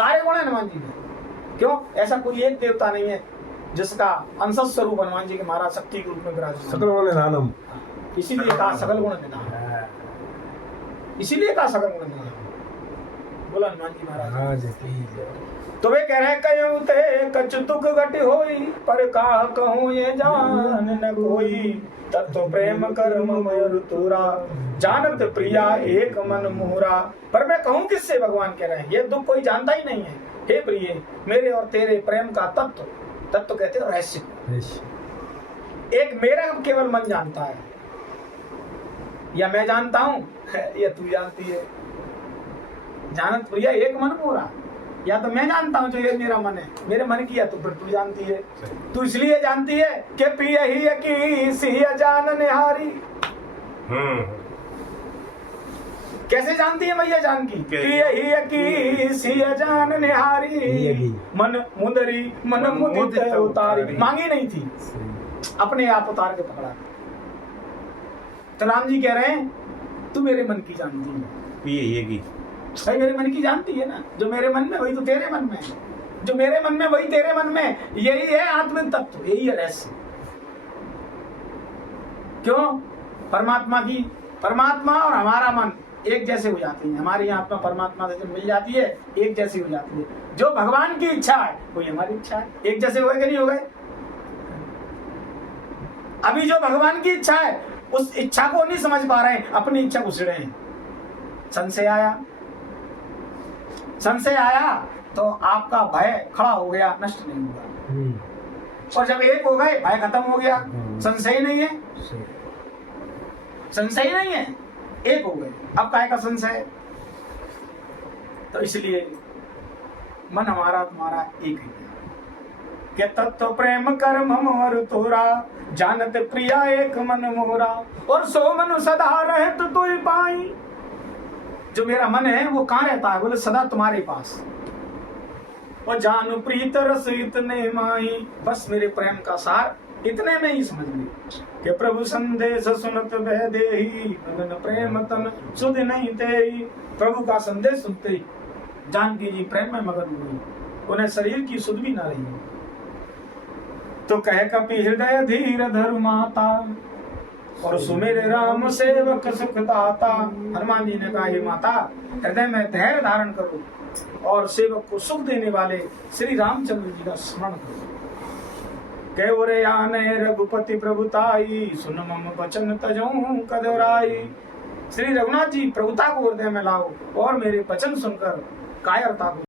सारे गुण है हनुमान जी में। क्यों? ऐसा कोई एक देवता नहीं है जिसका अंश स्वरूप हनुमान जी के महाराज शक्ति के रूप में विराजमान। सकल गुण निधानम, इसीलिए कहा सकल गुण निधान, इसीलिए कहा सकल गुण निधान। बोला हनुमान जी महाराज। तो वे कह रहे कयूं ते कछु दुख घट होई, पर का कहूं ये जान न कोई, तत्व प्रेम कर्म मयूर तोरा, जानत प्रिया एक मन मोहरा। पर मैं कहूं किससे, भगवान कह रहे हैं, ये दुख कोई जानता ही नहीं है। हे प्रिय, मेरे और तेरे प्रेम का तत्व, तत्व कहते हो रहस्य, एक मेरा केवल मन जानता है, या मैं जानता हूं या तू जानती है। जानत प्रिया एक मन मोहरा, या तो मैं जानता हूं जो ये मेरा मन है, मेरे मन की, या तो फिर तू जानती है। तू इसलिए जानती है कि प्रिय ही की सिया जान निहारी। कैसे जानती है मैया जान की? प्रिय ही की सिया जान निहारी, मन मुंदरी मन मुदित उतारी। मांगी नहीं थी, अपने आप उतार के पकड़ा। तो राम जी कह रहे हैं तू मेरे मन की जानती है। प्रिय ही की भाई मेरे मन की जानती है ना, जो मेरे मन में वही तो तेरे मन में है, जो मेरे मन में वही तेरे मन में। यही है आत्मिक तत्व, यही है रहस्य। क्यों? परमात्मा और हमारा मन एक जैसे हो जाते हैं। हमारी आत्मा परमात्मा से मिल जाती है, एक जैसी हो जाती है। जो भगवान की इच्छा है वही हमारी इच्छा है, एक जैसे हुए कि नहीं हो गए? अभी जो भगवान की इच्छा है उस इच्छा को नहीं समझ पा रहे हैं, अपनी इच्छा घुस रहे हैं। संशय आया तो आपका भय खड़ा हो गया, नष्ट नहीं हुआ। और जब एक हो गए भय खत्म हो गया। संशय नहीं है, संशय नहीं है, एक हो गए, अब काय का संशय? तो इसलिए मन हमारा तुम्हारा एक है। के तत्व प्रेम कर्म मोर तोरा, जानत प्रिया एक मन मोरा, और सो मन सदा रहत तू पाई। जो मेरा मन है वो कहाँ रहता है? बोले सदा तुम्हारे पास। और जानु प्रीत रस इतने माही, बस मेरे प्रेम का सार इतने में ही समझ ली कि प्रभु संदेश सुनत बह देही, मदन प्रेम तन सुध नहीं तेही। प्रभु का संदेश सुनते ही जानकी जी प्रेम में मगन हुई, उन्हें शरीर की सुध भी ना रही। तो कह कपि हृदय धीर धरु माता, और सुमेरे राम सेवक सुख दाता। हनुमान जी ने कहा हे माता, हृदय में धैर्य धारण करो और सेवक को सुख देने वाले श्री रामचंद्र जी का स्मरण करो। कैवरे आने रघुपति प्रभुताई, सुन मम वचन तजऊं कदराई। श्री रघुनाथ जी प्रभुता को हृदय में लाओ और मेरे वचन सुनकर कायरता को